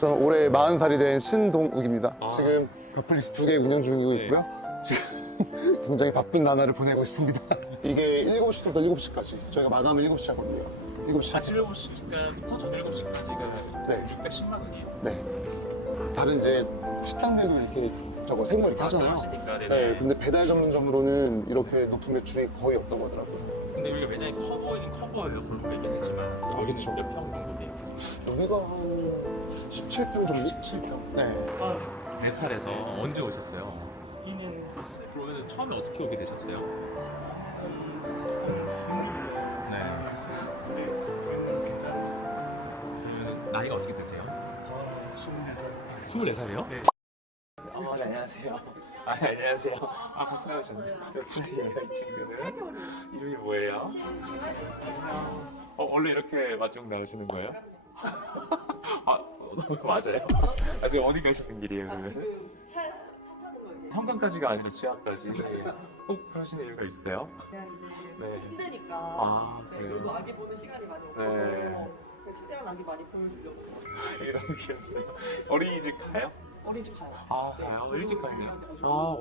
저는 올해 40살이 된 신동욱입니다. 아. 지금 넷플릭스 2개 운영 중이고 네. 있고요. 지금 굉장히 바쁜 나날을 보내고 있습니다. 이게 7시부터 7시까지 저희가 마감을 7시 하거든요. 7시. 아침 7시부터 저녁 7시까지가 네. 610만 원이에요. 네. 다른 이제 식당들도 이렇게 저거 생물 이렇게 하잖아요. 하시니까, 네네. 네. 근데 배달 전문점으로는 이렇게 높은 매출이 거의 없다고 하더라고요. 근데 여기가 매장이 커버인 커버예요. 골목이긴 했지만. 아, 그쵸. 몇 평 정도 돼요? 여기가 한 17평 정도? 17평. 네. 네팔에서 언제 오셨어요? 그러면 처음에 어떻게 오게 되셨어요? 네. 그러면 나이가 어떻게 되세요? 24살이요? 네. 네, 안녕하세요. 안녕하세요. 같이 나오셨네요. 몇 살이에요, 이 친구는? 이름이 뭐예요? 원래 이렇게 맛종 나오시는 거예요? 맞아요? 지금 어디 가시는 길이에요, 그러면? 차 타는 거 이제 한강까지가 아니라 지하까지. 꼭 그러시는 이유가 있어요? 그냥 이제 네. 힘드니까 아, 네, 그래요? 그래도 아기 보는 시간이 많이 없어서 네. 그냥 최대한 아기 많이 보여주려고 이게 너무 귀엽네요. 어린이집 가요? 어린이집 가요. 아, 가요? 일찍 가네요.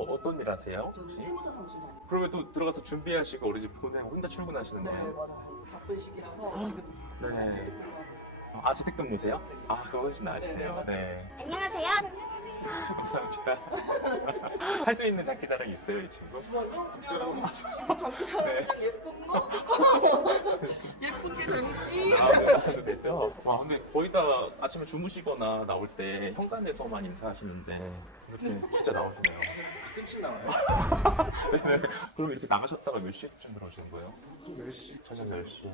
어떤 일 하세요? 저는 혹시? 세무사 사무실 다녀요. 그러면 또 들어가서 준비하시고 어린이집 보내고 혼자 출근하시는데. 네, 맞아요. 바쁜 시기라서 지금 네. 재택근무하고 있어요. 재택근무세요? 그거 훨씬 나으시네요. 네. 안녕하세요. 감사합니다. 할 수 있는 장기 자랑이 있어요, 이 친구? 그냥 예쁜 거? 예쁜 게 재밌지? 해도 되죠? 근데 거의 다 아침에 주무시거나 나올 때 현관에서만 인사하시는데 이렇게 진짜 나오시네요. 일찍 나와요. 네네. 그럼 이렇게 나가셨다가 몇 시쯤 들어오시는 거예요? 10시. 저녁 10시.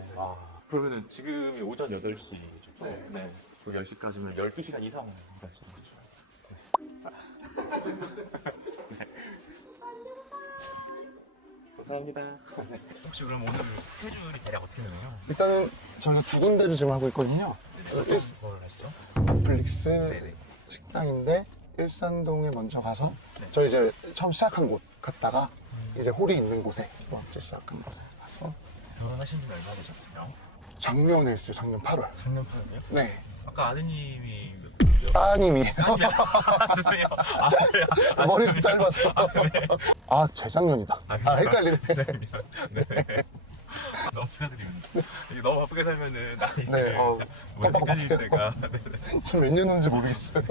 그러면은 지금이 오전 8시죠? 네. 네. 그 10시까지면 12시간 이상 일하시는 거죠? 네. 감사합니다. 혹시 그럼 오늘 스케줄이 대략 어떻게 되나요? 일단은 저희가 2군데를 지금 하고 있거든요. 뭘 하시죠? 넷플릭스 네네. 식당인데 일산동에 먼저 가서 네. 저희 이제 처음 시작한 곳 갔다가 이제 홀이 있는 곳에 두 번째 시작한 곳에 가서 결혼하신 지는 얼마나 되셨어요? 작년에 했어요. 작년 8월. 작년 8월이요? 네. 아까 아드님이 따님이 죄송해요. 그래요? 머리가 짧아서 재작년이다. 헷갈리네. 네. 너무 축하드립니다. 이게 너무 바쁘게 살면은 나이 네, 헷갈릴 깜빡깜빡해요. 때가 지금 몇 년 후인지 모르겠어요.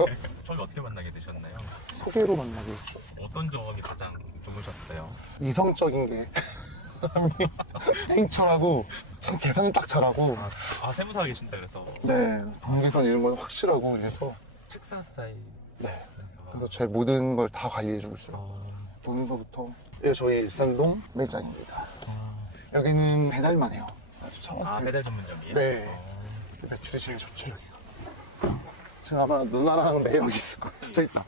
처음에 어떻게 만나게 되셨나요? 소개로 만나게 됐죠. 어떤 점이 가장 좋으셨어요? 이성적인 게 땡철하고 참 계산 딱 잘하고 세무사가 계신다 그래서 네 동계산 이런 건 확실하고 이래서 책상 스타일. 네 그래서 제 모든 걸 다 관리해주고 있어요. 돈서부터 저희 일산동 매장입니다. 여기는 배달만 해요. 아주 정확하게. 배달 전문점이에요? 네. 매출이 제일 좋죠 여기가. 지금 아마 누나랑 매력이 있을 거예요. 저기 있다.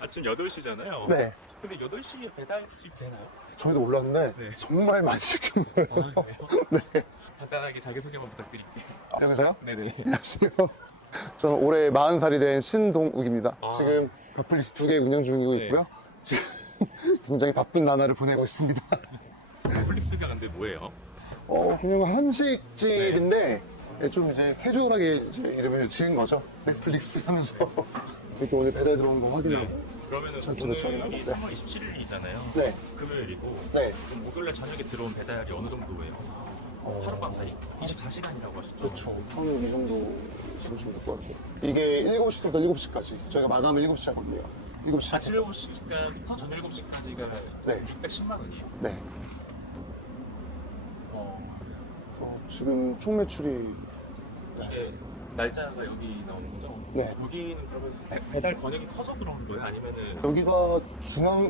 아침 8시잖아요. 네. 근데 8시에 배달집 되나요? 저희도 올랐는데 네. 정말 많이 시켜 먹어요. 네. 간단하게 자기소개만 부탁드릴게요. 여기서요? 네네. 안녕하세요. 저는 올해 40살이 된 신동욱입니다. 지금 넷플릭스 2개 운영 중이고 네. 있고요. 지금 굉장히 바쁜 나날을 보내고 있습니다. 넷플릭스가 근데 뭐예요? 그냥 한식집인데 좀 이제 캐주얼하게 이제 이름을 지은 거죠. 넷플릭스 하면서 이렇게 오늘 배달 들어온 거 확인하고. 그러면은 전체로 처리하고 오늘이 있어요. 3월 27일이잖아요. 네, 금요일이고 네. 그럼 목요일날 저녁에 들어온 배달이 어느 정도예요? 하룻밤 사이? 24시간이라고 하셨죠? 그렇죠. 한이 정도 보시면 될 것 같고. 이게 7시부터 7시까지 저희가 마감을 7시 하거든요. 7시. 아침 7시부터 저녁 7시까지가 네. 610만 원이에요. 네. 지금 총 매출이 이게 날짜가 여기 나오는 거죠? 네. 여기는 그러면 배달 권역이 커서 그런 거예요? 아니면은 여기가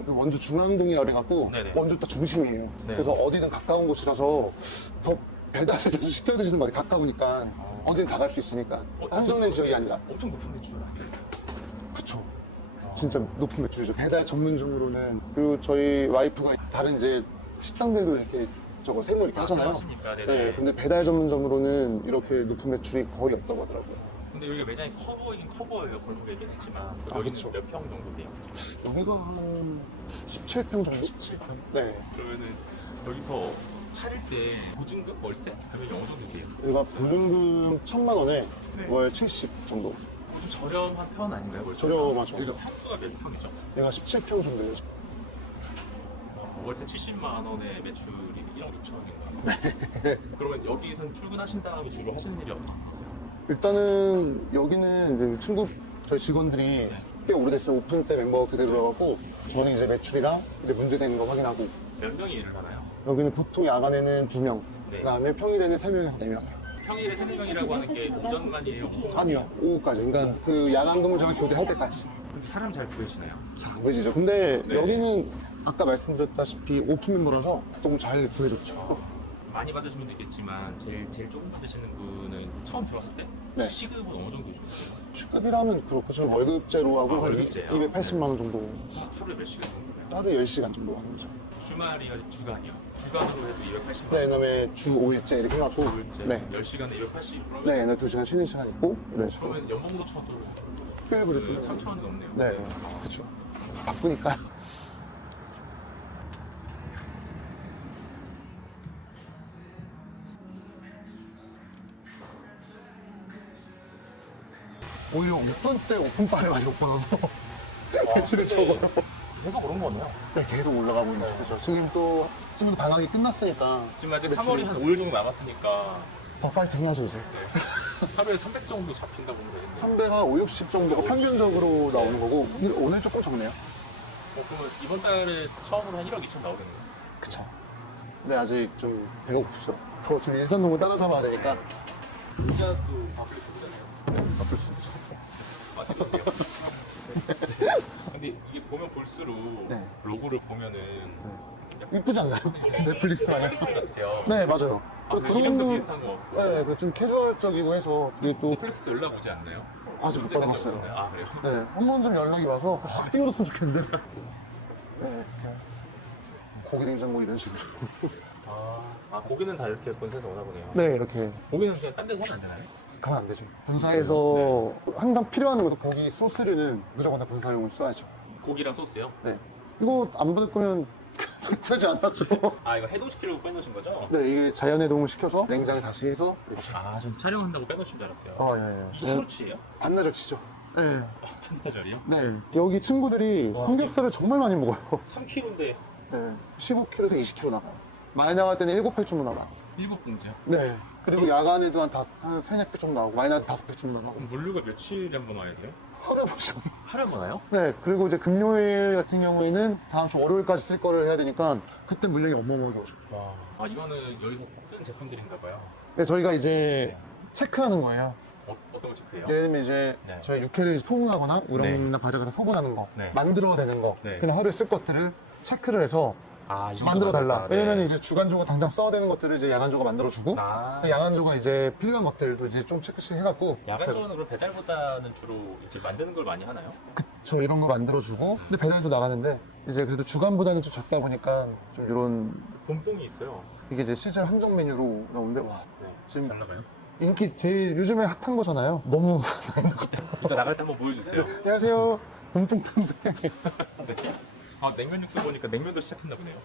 원주 중앙동이라 그래갖고 네네. 원주 딱 중심이에요. 그래서 어디든 가까운 곳이라서 더 배달을 자주 시켜 드시는 말이 가까우니까 어디든 다 갈 수 있으니까 한정된 지역이 아니라. 엄청 높은 매출. 그쵸. 진짜 높은 매출이죠. 배달 전문점으로는. 그리고 저희 와이프가 다른 이제 식당들도 이렇게 저거 세무 이렇게 하잖아요. 하시니까, 네네. 네, 근데 배달 전문점으로는 이렇게 높은 매출이 거의 없다고 하더라고요. 근데 여기가 매장이 커버이긴 커버예요. 골목이긴 했지만 그쵸. 여기는 몇 평 정도 돼요? 여기가 한 17평 정도? 17평? 네. 그러면은 여기서 차릴 때 보증금, 월세? 가격이 어느 정도 돼요? 여기가 보증금 1,000만 원에 네. 월 70 정도. 좀 저렴한 편 아닌가요? 월세? 저렴하죠. 여기가 평수가 몇 평이죠? 얘가 17평 정도예요. 월세 70만 원에 매출이 1억 6천원인가? 네. 그러면 여기선 출근하신 다음에 주로 하시는 일이 없나요? 일단은 여기는 이제 저희 직원들이 꽤 오래됐어요. 오픈 때 멤버 그대로 들어가고 저는 이제 매출이랑 이제 문제되는 거 확인하고 몇 명이 일을 하나요? 여기는 보통 야간에는 2명, 네. 그다음에 평일에는 3명에서 4명. 평일에 3명이라고 하는 게 오전만이에요? 아니요, 오후까지. 그러니까 그 야간 근무자가 교대할 때까지. 근데 사람 잘 구해지나요? 잘 보이시죠? 근데 네. 여기는 아까 말씀드렸다시피 오픈 멤버라서 너무 잘 구해줬죠. 많이 받으신 분도 있겠지만 제일 조금 받으시는 분은 처음 들어왔을 때 네. 시급은 어느 정도 주셨어요? 시급이라면 그렇고 지금 월급제로 하고 아, 한 월급제요? 280만 원 정도. 하루에 몇 시간 정도나요? 하루에 10시간 정도 하는 거죠. 주말이 아직 주간이요? 주간으로 해도 280만 네, 원. 그다음에 주 5일째 이렇게 해가지고 월세 네. 10시간에 280. 그러면 네, 얘는 2시간 쉬는 시간 있고 이런 식으로. 그러면 연봉도 쳐도 꽤 그 그래도 3,000원 넘네요. 네, 그렇죠. 바쁘니까. 오히려 오픈 때 오픈바를 많이 못 받아서 매출이 적어요. 계속 그런 거네요. 네, 계속 올라가고 있는 거죠. 지금 또 지금 방학이 끝났으니까 지금 아직 매출이 3월이 한 5일 정도 남았으니까 더 파이팅 해야죠 이제. 하루에 300 정도 잡힌다고 보면 되겠네요. 300한 5, 60 정도가 평균적으로 나오는 거고 오늘 조금 적네요. 그러면 이번 달에 처음으로 한 1억 2천 나오겠네요. 그쵸. 근데 아직 좀 배고프죠. 더 지금 일산동을 따라잡아야 되니까 진짜 또 바쁠 수 있잖아요. 바쁠 수 있죠. 맞거든요. 근데 이게 보면 볼수록 네. 로고를 보면은 이쁘지 않나요? 넷플릭스 아니야? 같아요. 네, 맞아요. 아, 그 이름도 비슷한 것 같고. 네, 좀 캐주얼적이고 해서 이게 또 넷플릭스 연락 오지 않나요? 아직 못 언제 받아봤어요. 간다고 아 그래요? 네, 한 번 좀 연락이 와서 확 띄워줬으면 좋겠는데. 네, 고기 냉장고 이런 식으로. 고기는 다 이렇게 본사에서 오나 보네요. 네, 이렇게 고기는 그냥 딴 데서 하면 안 되나요? 가면 안 되죠. 본사에서 항상 필요한 것도 고기 소스류는 무조건 다 본사용을 써야죠. 고기랑 소스요? 네. 이거 안 받을 거면 쓰지 않았죠. 아 이거 해동시키려고 빼놓으신 거죠? 네, 이게 자연해동을 시켜서 냉장에 다시 해서 이렇게. 전 촬영한다고 빼놓으신 줄 알았어요. 예. 이게 하루치예요? 반나절 치죠. 네. 한나절이요? 네. 여기 친구들이 삼겹살을 정말 많이 먹어요. 3kg인데 네. 15kg에서 20kg 나가요. 많이 나갈 때는 7, 8 정도 나가요. 7봉지요? 네. 그리고 야간에도 한 3, 4개 정도 나오고, 많이 나갈 때 5개 정도 나가고. 그럼 물류가 며칠에 한 번 와야 돼요? 하루에 보죠. 하루에 한 번 와요? 네. 그리고 이제 금요일 같은 경우에는 다음 주 월요일까지 쓸 거를 해야 되니까, 그때 물량이 어마어마하게 오죠. 아 이거는 여기서 쓴 제품들인가 봐요. 네, 저희가 이제 체크하는 거예요. 어떤 걸 체크해요? 예를 들면 이제 네. 저희 육회를 소분하거나 우렁이나 바자가서 소분하는 거, 네. 만들어야 되는 거, 네. 그냥 하루에 쓸 것들을 체크를 해서 아, 만들어 달라. 네. 왜냐면 이제 주간조가 당장 써야 되는 것들을 이제 야간조가 만들어주고, 아, 야간조가 이제 필요한 것들도 이제 좀 체크씩 해갖고, 야간조는 그럼 배달보다는 주로 이렇게 만드는 걸 많이 하나요? 저 이런 거 만들어주고, 근데 배달도 나가는데, 이제 그래도 주간보다는 좀 적다 보니까 좀 이런, 봄동이 있어요. 이게 이제 시즌 한정 메뉴로 나오는데, 와, 네. 지금 잘 나가요? 인기 제일 요즘에 핫한 거잖아요. 너무. 이따 나갈 때 한번 보여주세요. 안녕하세요. 봄풍탕생. 아 냉면 육수 보니까 냉면도 시작했나 보네요.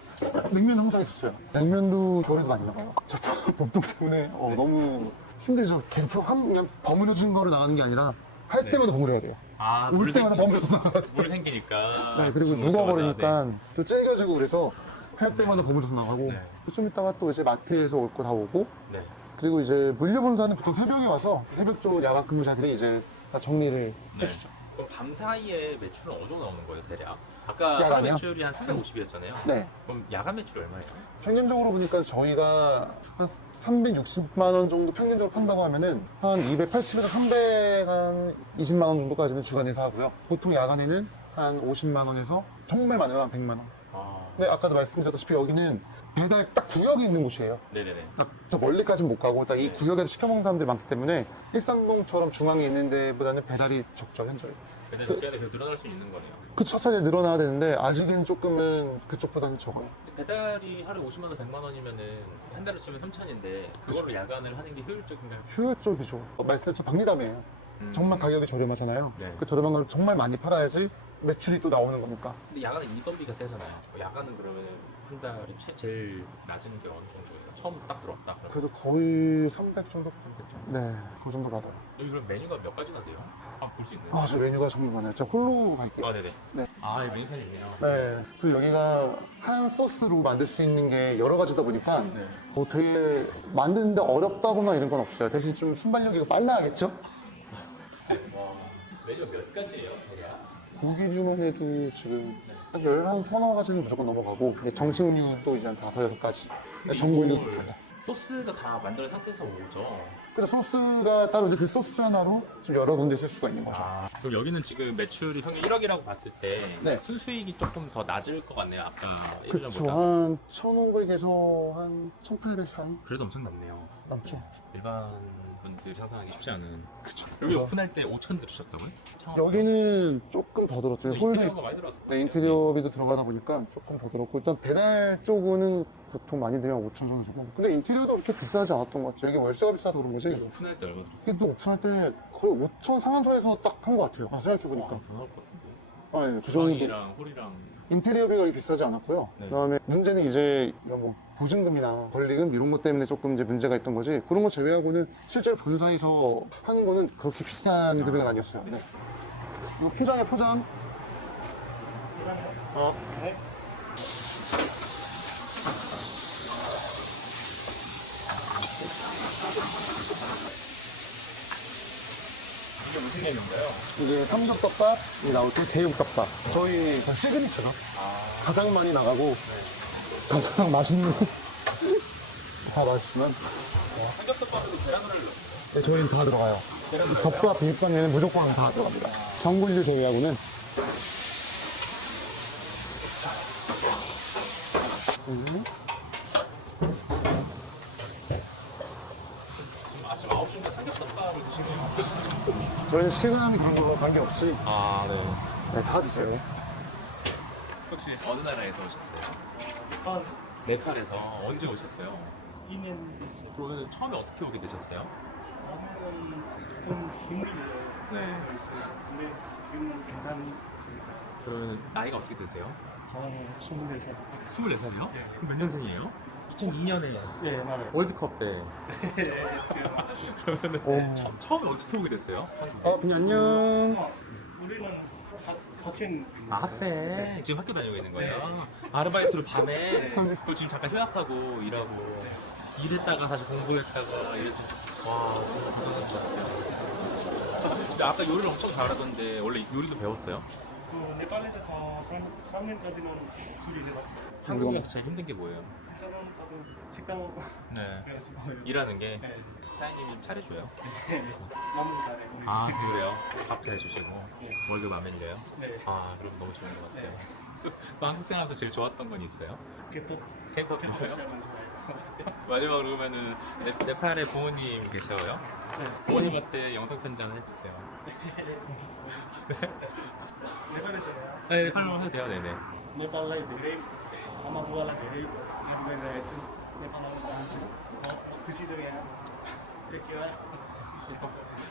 냉면 항상 있었어요. 냉면도 겨울에도 많이 나가요. 저 봄동 때문에 너무 힘들죠. 계속 그냥 버무려진 거로 나가는 게 아니라 할 네. 때마다 버무려야 돼요. 아, 올 때마다 버무려서 나가야 돼요. 물 생기니까. 네, 그리고 물 녹아버리니까 네. 또 질겨지고 그래서 할 때마다 버무려서 나가고 네. 좀 이따가 또 이제 마트에서 올 거 다 오고 네. 그리고 이제 물류본사는 보통 새벽에 와서 새벽 쪽 야간 근무자들이 이제 다 정리를 네. 해주죠. 그럼 밤 사이에 매출은 어느 정도 나오는 거예요, 대략? 아까 하루 야간이요? 매출이 한 350이었잖아요. 네. 그럼 야간 매출이 얼마예요? 평균적으로 보니까 저희가 한 360만 원 정도 평균적으로 판다고 하면은 한 280에서 320만 원 정도까지는 주간에서 하고요. 보통 야간에는 한 50만 원에서 정말 많으면 한 100만 원. 아, 근데 아까도 말씀드렸다시피 여기는 배달 딱 구역이 있는 곳이에요. 네네네. 딱 저 멀리까지는 못 가고 딱 이 네. 구역에서 시켜먹는 사람들이 많기 때문에 일산동처럼 중앙에 있는 데보다는 배달이 적죠, 현저히. 근데 시간에 계속 늘어날 수 있는 거네요. 그 차차에 늘어나야 되는데 아직은 조금은 그쪽보다는 적어요. 배달이 하루에 50만 원, 100만 원이면은 한 달에 치면 3천인데 그걸로 야간을 하는 게 효율적인가요? 효율적이죠. 말씀드린 박리담이에요. 정말 가격이 저렴하잖아요. 네. 그 저렴한 걸 정말 많이 팔아야지 매출이 또 나오는 거니까. 근데 야간은 인건비가 세잖아요. 야간은 그러면 한 달이 제일 낮은 게 어느 정도예요? 처음 딱 들어왔다. 그러면 그래도 거의 300 정도? 300 정도. 네, 그 정도 받아요. 여기 그럼 메뉴가 몇 가지나 돼요? 한번 볼 수 있나요? 아, 저 메뉴가 정말 많아요. 제가 홀로 갈게요. 아, 네네. 네. 아, 이 메뉴판이 있네요. 네. 그리고 여기가 한 소스로 만들 수 있는 게 여러 가지다 보니까 네. 뭐 되게 만드는데 어렵다거나 이런 건 없어요. 대신 좀 순발력이 빨라야겠죠? 와, 메뉴가 몇 가지예요? 저기야? 고기 주문에도 지금 한 서너 가지는 무조건 넘어가고 이제 정식류도 이제 한 5-6가지 전골류도 이걸 있고. 소스가 다 만든 상태에서 오죠? 그래서 소스가 따로 이제 그 소스 하나로 좀 여러 군데 쓸 수가 있는 거죠. 아, 그럼 여기는 지금 매출이 형이 1억이라고 봤을 때 네. 순수익이 조금 더 낮을 것 같네요. 아까 그쵸. 예전보다. 한 1,500에서 한 1,800 사이 그래도 엄청 낮네요. 남죠. 일반 분들이 상상하기 쉽지 않은. 그쵸. 여기 그래서 오픈할 때 5천 들으셨다고요? 창업 여기는 조금 더 들었어요. 홀도 인테리어가 있고. 많이 들어왔어요. 네, 인테리어비도 들어가다 보니까 조금 더 들었고, 일단 배달 쪽은 보통 많이 들면 5천 정도 주고. 근데 인테리어도 그렇게 비싸지 않았던 것 같아요. 이게 월세가 비싸서 그런 거지. 오픈할 때 얼마 들었어요? 이게 또 오픈할 때 거의 5천 상한선에서 딱 한 것 같아요. 생각해보니까. 더 나올 것 같은데. 아, 예, 그 정도. 주방이랑 홀이랑 인테리어비가 그렇게 비싸지 않았고요. 네. 그다음에 문제는 이제 이런 뭐 보증금이나 권리금 이런 것 때문에 조금 이제 문제가 있던 거지. 그런 거 제외하고는 실제로 본사에서 하는 거는 그렇게 비싼 금액은 아니었어요. 네. 이거 포장에 포장. 어. 이게 무슨 메뉴인가요? 이게 삼겹덮밥이 나올 때 제육덮밥. 저희 그 시그니처죠. 가장 많이 나가고 가장 맛있는 다 맛있지만 삼겹덮밥도 계란후라이를 넣어요. 네, 저희는 다 들어가요. 덮밥, 비빔밥에는 무조건 다 들어갑니다. 전골류 저희하고는 아침 9시인데 삼겹덮밥을 드시네요. 저희는 시간 그런 걸로 관계없이 아, 네. 네, 다 드세요. 혹시 어느 나라에서 오셨어요? 네팔에서 언제 오셨어요? 2년 됐어요. 그러면 처음에 어떻게 오게 되셨어요? 처음에는 조금 힘들어요. 네. 근데 지금은 괜찮은 그러면 나이가 어떻게 되세요? 저는 24살. 24살이요? 그럼 몇 년생이에요? 2002년에 예, 맞아요. 월드컵 때. 그러면 처음에 어떻게 오게 됐어요? 분이 안녕. 우리는 학생. 아, 학생. 지금 학교 다니고 있는 거예요? 아르바이트로 밤에 또 지금 잠깐 휴학하고 일하고 일했다가 다시 공부했다가 이랬지. 와, 진짜 대단한 것 같아요. 근데 아까 요리를 엄청 잘하던데 원래 요리도 배웠어요? 그 네팔에서 3년까지는 술이 해봤어요. 한국에서 제일 힘든 게 뭐예요? 저도 식당 네. 그래가지고 일하는 게 네. 사장님이 좀 차려줘요? 너무 잘해요. 아, 그래요? 밥 잘 주시고 월급 안 밀려요? 네. 아, 그럼 너무 좋은 것 같아요. 또 한국 생활에서 제일 좋았던 건 있어요? 케이팝 K-pop 케이팝 좋아요? 시작은 좋아요. 마지막으로 그러면은 네팔에 부모님 계셔요? 네. 부모님한테 영상 편지 하나 해주세요. 네팔에서요. 네, 네팔로 해도 돼요, 네네. नेपाललाई धेरै आमा बुबालाई धेरै याद गरिरहेको छु नेपाल आउन चाहन्छु खुसी छु यहाँ देखियो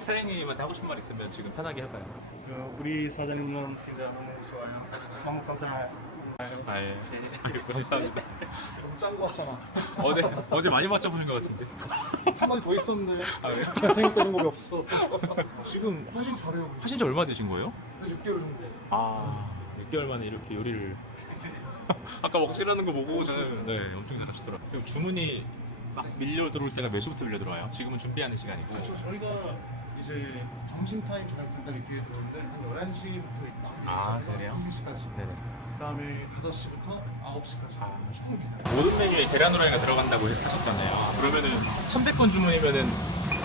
사장님한테 하고 싶은 말 있으면 지금 편하게 해봐요. 우리 사장님은 진짜 너무 좋아요. 너무 감사해요. 아, 예. 알겠어요. 감사합니다. 너무 짠 거 같잖아. 어제 많이 맞춰보신 것 같은데. 한 마디 더 있었는데. 아, 왜요? 잘생겼다는 법이 없어. 지금 훨씬 잘해요. 하신 지 얼마 되신 거예요? 6개월 정도. 아, 6개월 만에 이렇게 요리를. 아까 먹시라는 거 보고 저는 네, 엄청 잘하시더라고요. 그리고 주문이 막 밀려 들어올 때가 몇 시부터 밀려 들어와요? 지금은 준비하는 시간이고. 그렇죠. 저희가 이제 점심타임 저녁 간단히 기회 들어오는데 한 11시부터 있다. 아, 그래요? 2시까지. 네네. 그다음에 5시부터 9시까지. 충분히. 모든 메뉴에 계란 후라이가 들어간다고 하셨잖아요. 그러면은 300건 주문이면은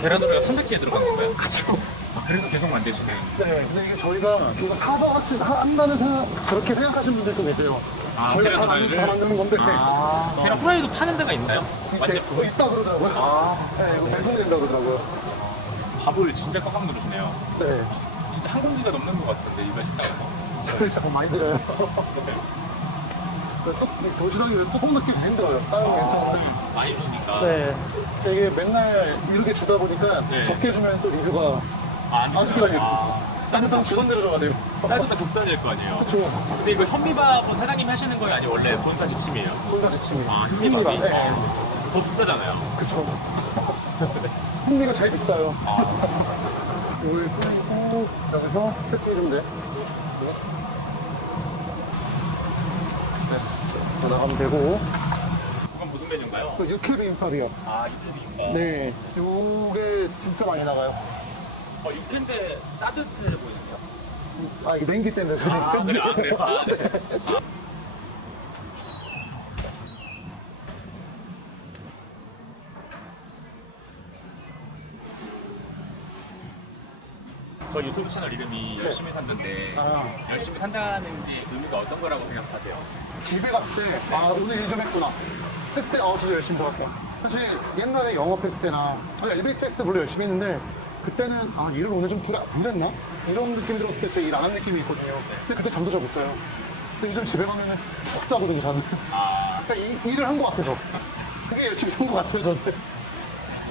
계란 후라이가 300개 들어가는 건가요? 그렇죠. 그래서 계속 만드시는. 네, 근데 이게 저희가 이거 사서 같이 한다는 생각, 그렇게 생각하시는 분들도 계세요. 아, 저희가 계란 후라이를? 다 만드는 건데. 아, 계란 후라이도 파는 데가 있나요? 이렇게 있다 그러더라고요. 네, 이거 배송된다 그러더라고요. 밥을 진짜 꽉꽉 누르시네요. 네. 진짜 한 공기가 넘는 것 같은데 이번 식당에서. 그래서 더 많이 들어요. 도시락이 왜 뚜껑 넣기 힘들어요. 다른 건 괜찮은데. 많이 주시니까. 네. 이게 맨날 이렇게 주다 보니까 네. 적게 주면 또 리뷰가 안 안 좋게 달리고. 아, 따뜻한 주던 대로 줘야 돼요. 쌀국수 국산일 거 아니에요. 그쵸. 근데 이거 현미밥은 사장님이 하시는 거예요? 아니면 원래 본사 지침이에요? 혼자 지침이. 아, 현미밥이? 네. 더 비싸잖아요. 그쵸. 흥미가 제일 비싸요. 아, 물 뿌리고, 여기서 세팅해주면 돼. 네. 됐어. 또 나가면 되고. 그건 무슨 메뉴인가요? 또 육회 비빔밥이요. 아, 육회비빔밥. 네. 요게 진짜 많이 나가요. 육회인데 따뜻해 보이네요. 아, 이 냉기 때문에. 아, 그래요? 아, 그래요? 아, 네. 저 유튜브 채널 이름이 열심히 산다인데 아. 열심히 산다는 게 의미가 어떤 거라고 생각하세요? 집에 갔을 때, 아, 오늘 일 좀 했구나. 그때, 진짜 열심히 살았다. 사실, 옛날에 영업했을 때나, 엘리베이터 했을 때 물론 열심히 했는데, 그때는, 일을 오늘 좀 덜 했나? 이런 느낌 들었을 때 제가 일 안 하는 느낌이 있거든요. 근데 그때 잠도 잘 못 자요. 근데 요즘 집에 가면은 못 자거든요, 저는. 아, 그러니까 일을 한 것 같아서. 그게 열심히 산 것 같아요, 저는.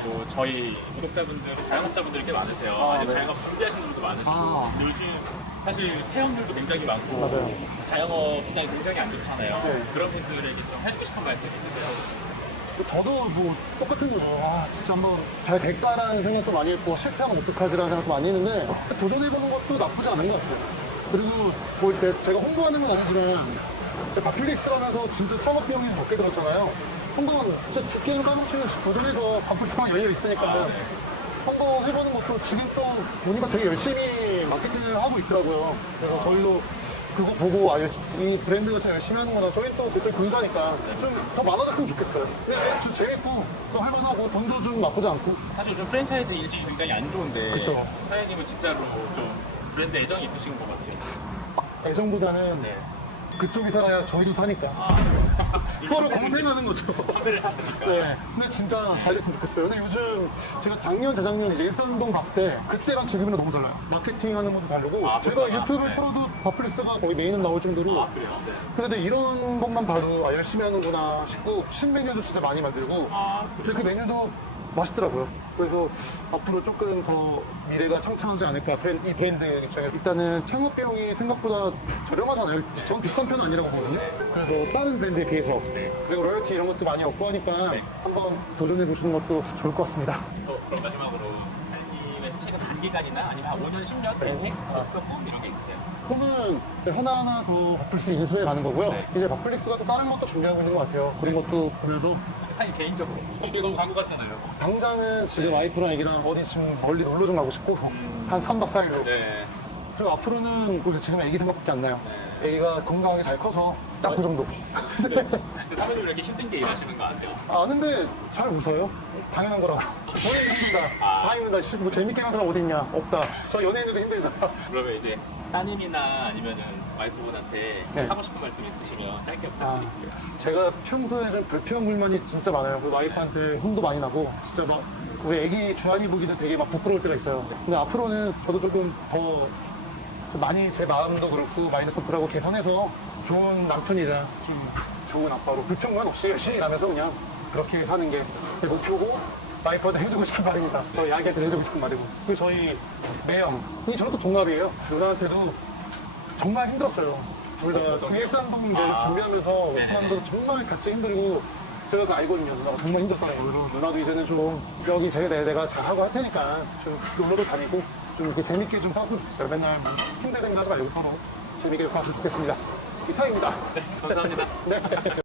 또 저희 구독자분들, 자영업자분들이 꽤 많으세요. 아, 아니, 네. 자영업 준비하시는 분도 많으시고 아. 근데 요즘 사실 폐업률도 굉장히 많고 맞아요. 자영업 시장이 굉장히 안 좋잖아요. 네. 그런 분들에게 좀 해주고 싶은 말씀이 있으세요? 저도 뭐 똑같은 거죠. 진짜 한번 잘 될까라는 생각도 많이 했고 실패하면 어떡하지라는 생각도 많이 했는데 도전해보는 것도 나쁘지 않은 것 같아요. 그리고 뭐 이렇게 제가 홍보하는 건 아니지만 바플릭스 하면서 진짜 창업 비용이 적게 들었잖아요. 한번 진짜 죽게는 까먹치는 도전해서 바플릭스가 열려 있으니까 한번 해보는 것도 지금 또 보니까 되게 열심히 마케팅을 하고 있더라고요. 그래서 저희도 그거 보고 이 브랜드가 진짜 열심히 하는구나. 저희는 또 그쪽 군사니까 좀 더 많아졌으면 좋겠어요. 그냥 좀 재밌고 또 할만하고 돈도 좀 나쁘지 않고. 사실 요즘 프랜차이즈 인식이 굉장히 안 좋은데 그쵸. 사장님은 진짜로 좀 브랜드 애정이 있으신 것 같아요. 애정보다는 네. 그쪽이 살아야 저희도 사니까. 서로 공생하는 거죠. 판매를 탔으니까. 네. 근데 진짜 잘 됐으면 좋겠어요. 근데 요즘 제가 작년, 재작년 이제 일산동 봤을 때 그때랑 지금이랑 너무 달라요. 마케팅 하는 것도 다르고 아, 제가 그렇구나. 유튜브를 네. 틀어도 바플리스가 거의 메인으로 나올 정도로 아, 그래요? 네. 근데 이런 것만 봐도 열심히 하는구나 싶고 신메뉴도 진짜 많이 만들고 아, 근데 그 메뉴도 맛있더라고요. 그래서 앞으로 조금 더 미래가 창창하지 않을까 이 브랜드 입장에서 일단은 창업 비용이 생각보다 저렴하잖아요. 전 비싼 편은 아니라고 보거든요. 그래서 다른 브랜드에 비해서 그리고 로열티 이런 것도 많이 없고 하니까 네. 한번 도전해 보시는 것도 좋을 것 같습니다. 그럼 마지막으로 사장님의 최근 단기간이나 아니면 한 5년, 10년 계획? 어떤 꿈 이런 게 있으세요? 꿈은 하나하나 더 바플릭스 인수해 가는 거고요. 네. 이제 바플릭스가 또 다른 것도 준비하고 있는 것 같아요. 그런 것도 보면서 사장님 개인적으로 이게 너무 광고 같잖아요. 당장은 지금 와이프랑 애기랑 어디 좀 멀리 놀러 좀 가고 싶고 한 3박 4일로 네. 그리고 앞으로는 우리 지금 애기 생각밖에 안 나요. 애기가 건강하게 잘 커서 딱 그 정도. 근데 사장님 이렇게 힘든 게 일하시는 거 아세요? 근데 잘 웃어요. 당연한 거라고. 저희는 힘들다. 다 힘들다. 뭐 재밌게 하는 사람 어디 있냐? 없다. 저 연예인들도 힘들다. 그러면 이제 따님이나 아니면은 와이프분한테 네. 하고 싶은 말씀 있으시면 짧게 부탁드릴게요. 제가 평소에 좀 불평 불만이 진짜 많아요. 그 와이프한테 혼도 많이 나고 진짜 막 우리 애기 주한이 보기도 되게 막 부끄러울 때가 있어요. 근데 앞으로는 저도 조금 더 많이 제 마음도 그렇고 마인드 컨트롤하고 개선해서 좋은 남편이자 좀 좋은 아빠로 불평만 없이 열심히 일하면서 그냥 그렇게 사는 게 제 목표고 와이프한테 해주고 싶은 말입니다. 저희 아기한테 해주고 싶은 말이고 그리고 저희 매형이 저랑 또 동갑이에요. 누나한테도 정말 힘들었어요. 둘 다 일산동 이제 준비하면서 네네. 사람도 정말 같이 힘들고 제가 그 알거든요. 누나가 정말 힘들었다는 걸. 누나도 이제는 좀 여기 내가 잘하고 할 테니까 좀 놀러도 다니고 좀 이렇게 재밌게 좀 살았으면 좋겠어요. 맨날 뭐 힘들 생각 하지 말고 서로 재밌게 살았으면 좋겠습니다. 이상입니다. 감사합니다. 네.